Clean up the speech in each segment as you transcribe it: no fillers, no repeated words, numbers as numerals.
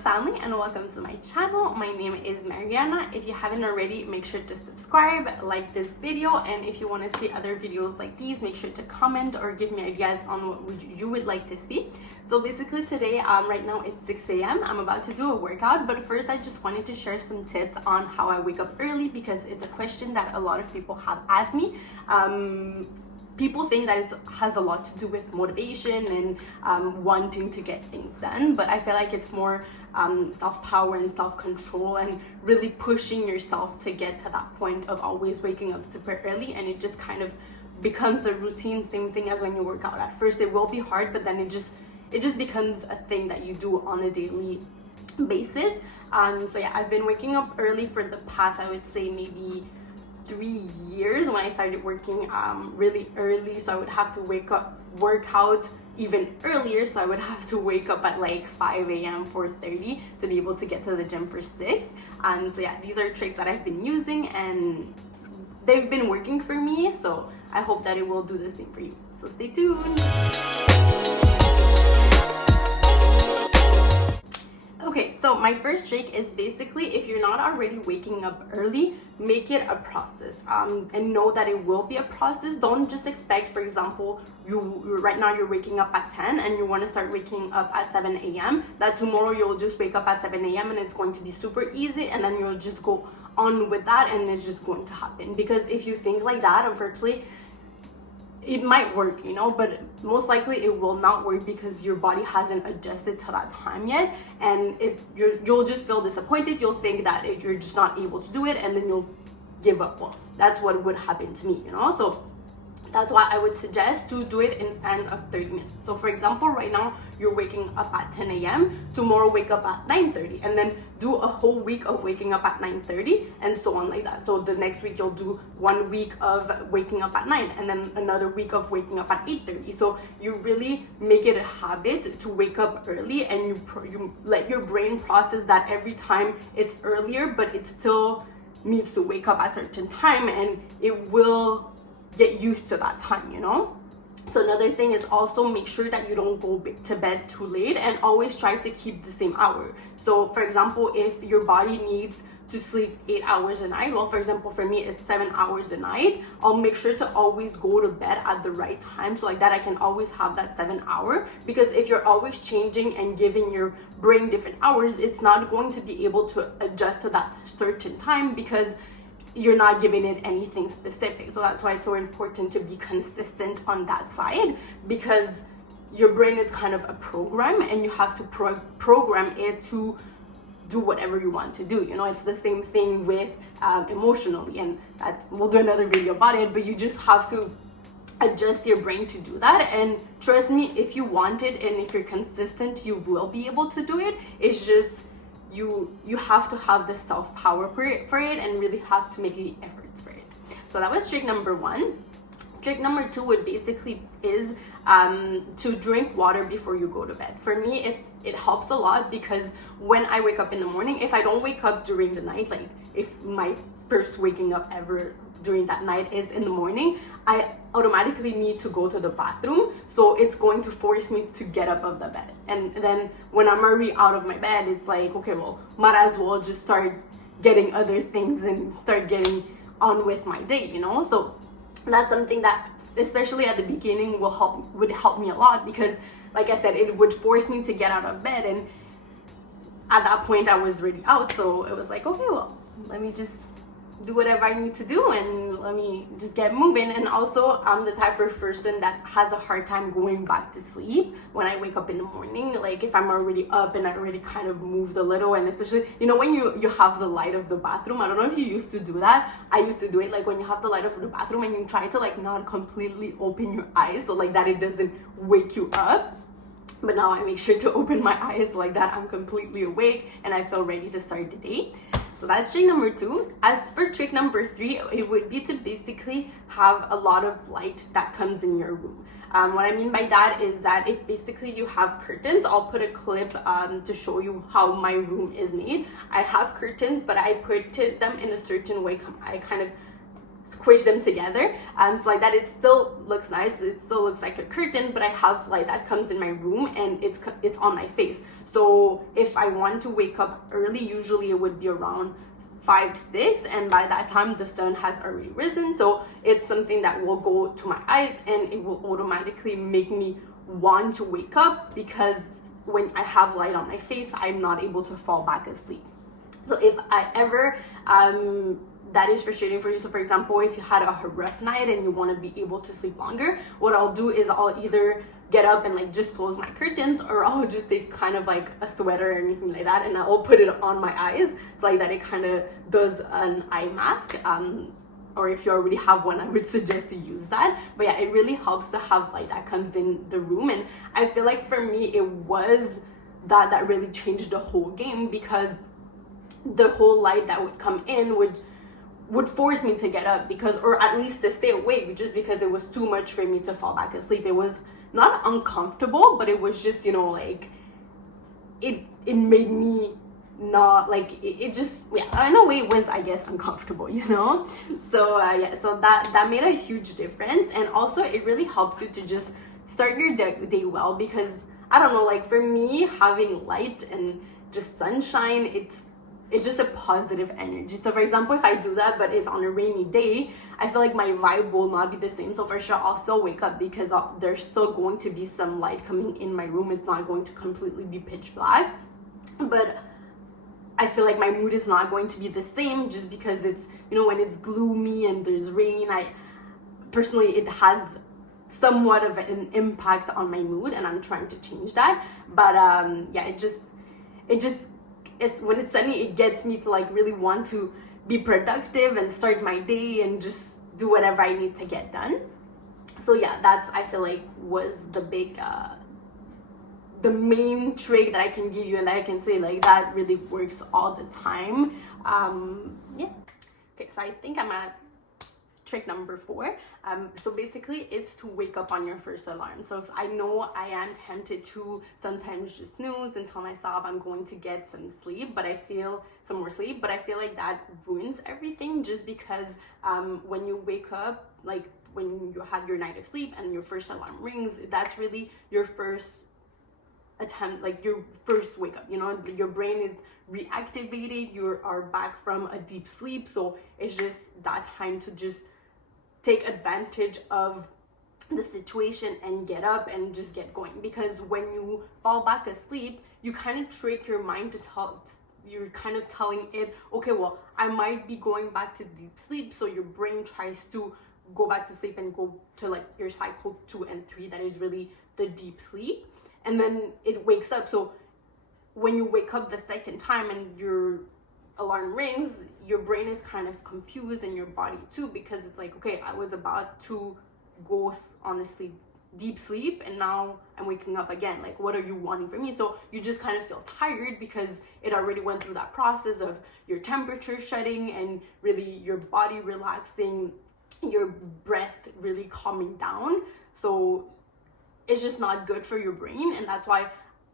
family, and welcome to my channel. My name is Mariana. If you haven't already, make sure to subscribe, like this video, and if you want to see other videos like these, make sure to comment or give me ideas on what you would like to see. So basically today, right now it's 6 a.m. I'm about to do a workout, but first I just wanted to share some tips on how I wake up early because it's a question that a lot of people have asked me. People think that it has a lot to do with motivation and wanting to get things done, but I feel like it's more self-power and self-control and really pushing yourself to get to that point of always waking up super early, and it just kind of becomes a routine. Same thing as when you work out. At first it will be hard, but then it just becomes a thing that you do on a daily basis. So yeah, I've been waking up early for the past, I would say maybe 3 years. When I started working really early, so I would have to work out even earlier, so I would have to wake up at like 5 a.m. 4:30 to be able to get to the gym for 6. So yeah, these are tricks that I've been using and they've been working for me, so I hope that it will do the same for you, so stay tuned. Okay, so my first trick is basically, if you're not already waking up early, make it a process, and know that it will be a process. Don't just expect, for example, right now you're waking up at 10 and you want to start waking up at 7 a.m. that tomorrow you'll just wake up at 7 a.m. and it's going to be super easy, and then you'll just go on with that and it's just going to happen. Because if you think like that, unfortunately, it might work, you know, but most likely it will not work because your body hasn't adjusted to that time yet, and you'll just feel disappointed. You'll think that you're just not able to do it, and then you'll give up. Well, that's what would happen to me, you know. So that's why I would suggest to do it in spans of 30 minutes. So for example, right now you're waking up at 10 a.m. Tomorrow wake up at 9:30, and then do a whole week of waking up at 9:30, and so on like that. So the next week you'll do 1 week of waking up at 9, and then another week of waking up at 8:30. So you really make it a habit to wake up early, and you let your brain process that every time it's earlier, but it still needs to wake up at a certain time, and it will get used to that time, you know. So another thing is also make sure that you don't go to bed too late, and always try to keep the same hour. So for example, if your body needs to sleep 8 hours a night, well, for example, for me it's 7 hours a night, I'll make sure to always go to bed at the right time, so like that I can always have that 7 hour. Because if you're always changing and giving your brain different hours, it's not going to be able to adjust to that certain time because you're not giving it anything specific. So that's why it's so important to be consistent on that side, because your brain is kind of a program, and you have to program it to do whatever you want to do, you know. It's the same thing with emotionally, and we'll do another video about it, but you just have to adjust your brain to do that. And trust me, if you want it and if you're consistent, you will be able to do it. It's just you have to have the self-power for it and really have to make the efforts for it. So that was trick number 1. Trick number 2 would basically is to drink water before you go to bed. For me, it helps a lot, because when I wake up in the morning, if I don't wake up during the night, like if my first waking up ever during that night is in the morning, I automatically need to go to the bathroom, so it's going to force me to get up of the bed. And then when I'm already out of my bed, it's like, okay, well, might as well just start getting other things and start getting on with my day, you know. So that's something that, especially at the beginning, would help me a lot, because like I said, it would force me to get out of bed, and at that point I was already out. So it was like, okay, well, let me just do whatever I need to do and let me just get moving. And also, I'm the type of person that has a hard time going back to sleep when I wake up in the morning. Like if I'm already up and I already kind of moved a little, and especially, you know, when you have the light of the bathroom. I don't know if you used to do that. I used to do it, like when you have the light of the bathroom and you try to like not completely open your eyes so like that it doesn't wake you up. But now I make sure to open my eyes like that I'm completely awake and I feel ready to start the day. So that's trick number 2. As for trick number 3, it would be to basically have a lot of light that comes in your room. What I mean by that is that if basically you have curtains, I'll put a clip to show you how my room is made. I have curtains, but I put them in a certain way. I kind of squish them together, so like that it still looks nice, it still looks like a curtain, but I have light that comes in my room and it's on my face. So if I want to wake up early, usually it would be around 5-6, and by that time the sun has already risen, so it's something that will go to my eyes and it will automatically make me want to wake up, because when I have light on my face, I'm not able to fall back asleep. So if I ever that is frustrating for you, so for example, if you had a rough night and you want to be able to sleep longer, what I'll do is I'll either get up and like just close my curtains, or I'll just take kind of like a sweater or anything like that and I'll put it on my eyes, so like that it kind of does an eye mask. Or if you already have one, I would suggest to use that. But yeah, it really helps to have light that comes in the room, and I feel like for me it was that really changed the whole game, because the whole light that would come in would force me to get up, because, or at least to stay awake, just because it was too much for me to fall back asleep. It was not uncomfortable, but it was just, you know, like it made me not like it just, yeah, in a way it was, I guess, uncomfortable, you know. So yeah, so that made a huge difference. And also it really helps you to just start your day well, because I don't know, like for me, having light and just sunshine, it's just a positive energy. So for example, if I do that but it's on a rainy day, I feel like my vibe will not be the same. So for sure I'll still wake up, because there's still going to be some light coming in my room. It's not going to completely be pitch black, but I feel like my mood is not going to be the same, just because it's, you know, when it's gloomy and there's rain, personally, it has somewhat of an impact on my mood, and I'm trying to change that. But yeah, it just it's, when it's sunny, it gets me to like really want to be productive and start my day and just do whatever I need to get done. So yeah, that's, I feel like, was the big the main trick that I can give you, and that I can say like that really works all the time. Yeah. Okay, so I think I'm at trick number 4. So basically it's to wake up on your first alarm. So if I know I am tempted to sometimes just snooze and tell myself I'm going to get some sleep, but I feel some more sleep, but I feel like that ruins everything, just because when you wake up, like when you had your night of sleep and your first alarm rings, that's really your first attempt, like your first wake up, you know, your brain is reactivated, you are back from a deep sleep, so it's just that time to just take advantage of the situation and get up and just get going. Because when you fall back asleep, you kind of trick your mind to you're kind of telling it, okay, well, I might be going back to deep sleep, so your brain tries to go back to sleep and go to like your cycle 2 and 3, that is really the deep sleep, and then it wakes up. So when you wake up the second time and your alarm rings, your brain is kind of confused, and your body too, because it's like, okay, I was about to go on a deep sleep and now I'm waking up again, like what are you wanting from me? So you just kind of feel tired, because it already went through that process of your temperature shutting and really your body relaxing, your breath really calming down. So it's just not good for your brain, and that's why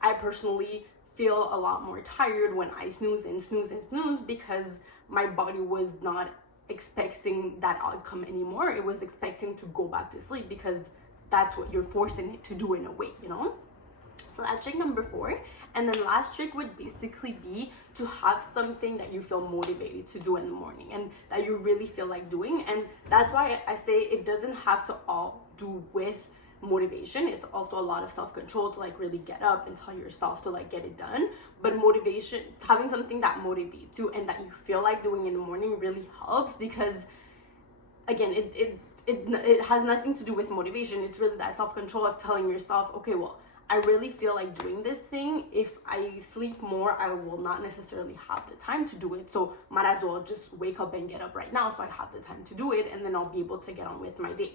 I personally feel a lot more tired when I snooze and snooze and snooze, because my body was not expecting that outcome anymore. It was expecting to go back to sleep, because that's what you're forcing it to do in a way, you know. So that's trick number 4. And then last trick would basically be to have something that you feel motivated to do in the morning and that you really feel like doing. And that's why I say it doesn't have to all do with motivation. It's also a lot of self-control to like really get up and tell yourself to like get it done. But motivation, having something that motivates you and that you feel like doing in the morning, really helps, because again, it has nothing to do with motivation. It's really that self-control of telling yourself, okay, well, I really feel like doing this thing. If I sleep more, I will not necessarily have the time to do it, so might as well just wake up and get up right now so I have the time to do it, and then I'll be able to get on with my day.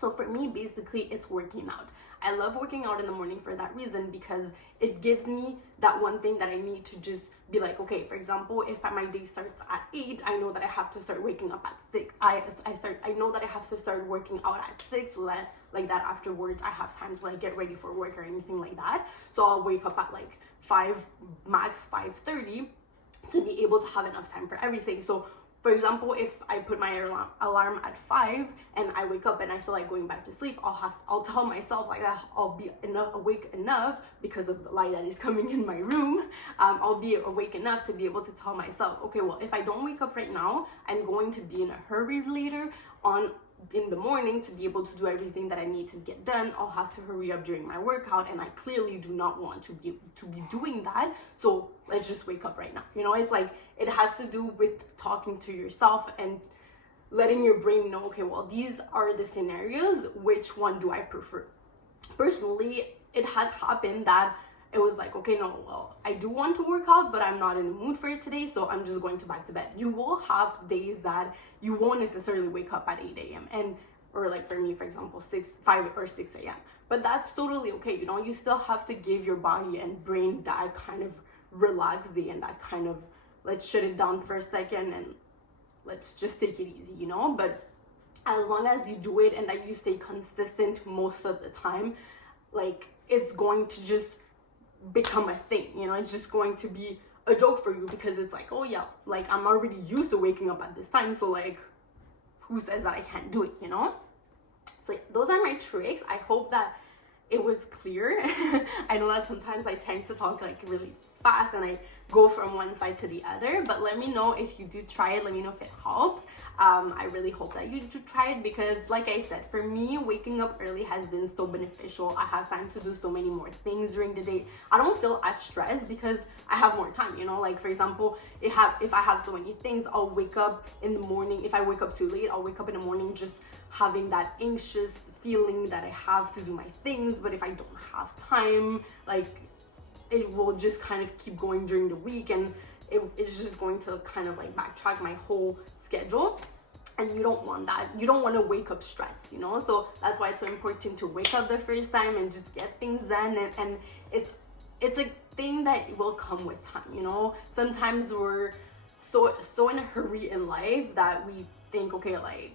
So for me, basically, it's working out. I love working out in the morning for that reason, because it gives me that one thing that I need to just be like, okay, for example, if my day starts at 8, I know that I have to start waking up at 6. I know that I have to start working out at 6, so that like that afterwards I have time to like get ready for work or anything like that. So I'll wake up at like 5, max 5:30, to be able to have enough time for everything. So For example, if I put my alarm at 5 and I wake up and I feel like going back to sleep, I'll tell myself like that I'll be awake enough because of the light that is coming in my room. I'll be awake enough to be able to tell myself, okay, well, if I don't wake up right now, I'm going to be in a hurry later on in the morning to be able to do everything that I need to get done. I'll have to hurry up during my workout, and I clearly do not want to be doing that. So let's just wake up right now. You know, it's like it has to do with talking to yourself and letting your brain know, okay, well, these are the scenarios. Which one do I prefer? Personally, it has happened that it was like, okay, no, well, I do want to work out, but I'm not in the mood for it today, so I'm just going to back to bed. You will have days that you won't necessarily wake up at 8 a.m. and, or like for me, for example, 5 or 6 a.m. But that's totally okay. You know, you still have to give your body and brain that kind of relaxed day and that kind of, let's shut it down for a second and let's just take it easy, you know? But as long as you do it and that you stay consistent most of the time, like, it's going to just become a thing, you know? It's just going to be a joke for you because it's like, oh yeah, like, I'm already used to waking up at this time, so like, who says that I can't do it, you know? So those are my tricks. I hope that it was clear. I know that sometimes I tend to talk like really fast and I go from one side to the other, but let me know if you do try it. Let me know if it helps. I really hope that you do try it because, like I said, for me, waking up early has been so beneficial. I have time to do so many more things during the day. I don't feel as stressed because I have more time, you know? Like, for example, if I have so many things, I'll wake up in the morning. If I wake up too late, I'll wake up in the morning just having that anxious feeling that I have to do my things. But if I don't have time, like, it will just kind of keep going during the week, and it's just going to kind of like backtrack my whole schedule, and you don't want that. You don't want to wake up stressed, you know? So that's why it's so important to wake up the first time and just get things done, and it's a thing that will come with time, you know? Sometimes we're so in a hurry in life that we think, okay, like,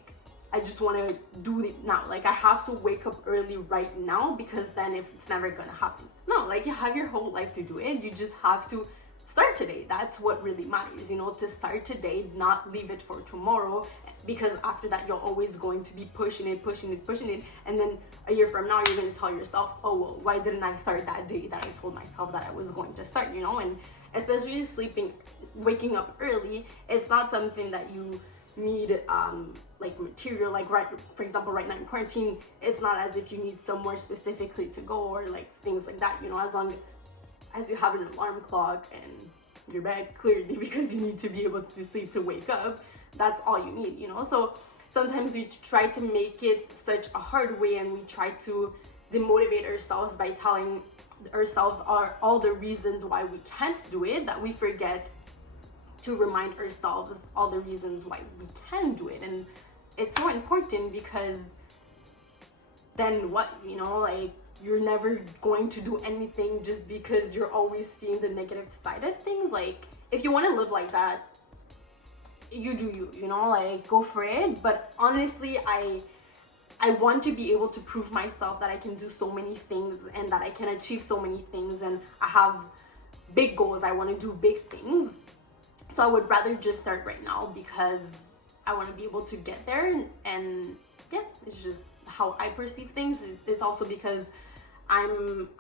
I just want to do it now. Like, I have to wake up early right now because then if it's never gonna happen. No, like, you have your whole life to do it. You just have to start today. That's what really matters, you know, to start today, not leave it for tomorrow, because after that you're always going to be pushing it, and then a year from now you're going to tell yourself, oh well, why didn't I start that day that I told myself that I was going to start, you know? And especially waking up early, it's not something that you need like material, like, right, for example, right now in quarantine, it's not as if you need somewhere specifically to go or like things like that, you know? As long as you have an alarm clock and your bed clearly because you need to be able to sleep to wake up, that's all you need, you know? So sometimes we try to make it such a hard way, and we try to demotivate ourselves by telling ourselves all the reasons why we can't do it, that we forget to remind ourselves all the reasons why we can do it. And it's so important, because then what, you know, like, you're never going to do anything just because you're always seeing the negative side of things. Like, if you want to live like that, you do you know, like, go for it. But honestly, I want to be able to prove myself that I can do so many things and that I can achieve so many things, and I have big goals. I want to do big things. So I would rather just start right now because I want to be able to get there. And yeah, it's just how I perceive things. It's also because I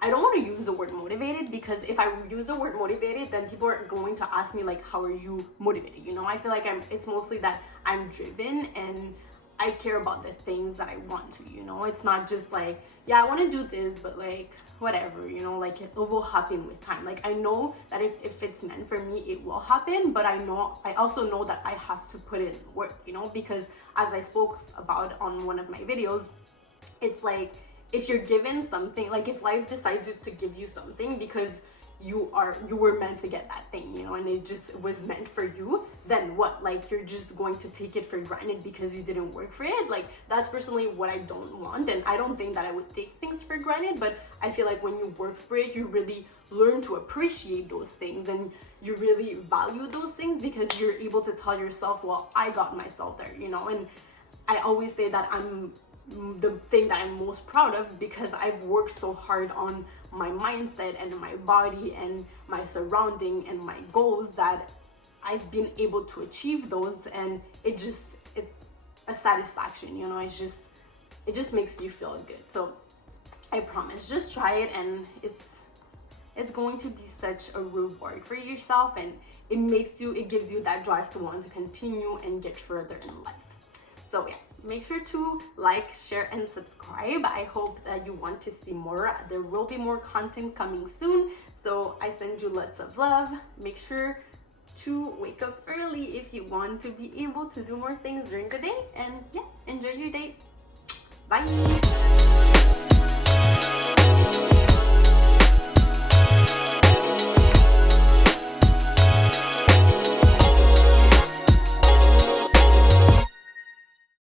don't want to use the word motivated, because if I use the word motivated, then people are going to ask me like, how are you motivated? You know, I feel like it's mostly that I'm driven and I care about the things that I want to, you know? It's not just like, yeah, I want to do this, but like, whatever, you know, like, it will happen with time. Like, I know that if it's meant for me, it will happen, but I also know that I have to put in work, you know? Because as I spoke about on one of my videos, it's like, if you're given something, like, if life decides to give you something because you were meant to get that thing, you know, and it just was meant for you, then what? Like, you're just going to take it for granted because you didn't work for it? Like, that's personally what I don't want. And I don't think that I would take things for granted, but I feel like when you work for it, you really learn to appreciate those things, and you really value those things because you're able to tell yourself, well, I got myself there, you know? And I always say that I'm the thing that I'm most proud of, because I've worked so hard on my mindset and my body and my surrounding and my goals, that I've been able to achieve those, and it's a satisfaction, you know. It just makes you feel good. So I promise, just try it, and it's going to be such a reward for yourself, and it gives you that drive to want to continue and get further in life. So yeah, make sure to like, share, and subscribe. I hope that you want to see more. There will be more content coming soon, so I send you lots of love. Make sure to wake up early if you want to be able to do more things during the day, and yeah, enjoy your day. Bye.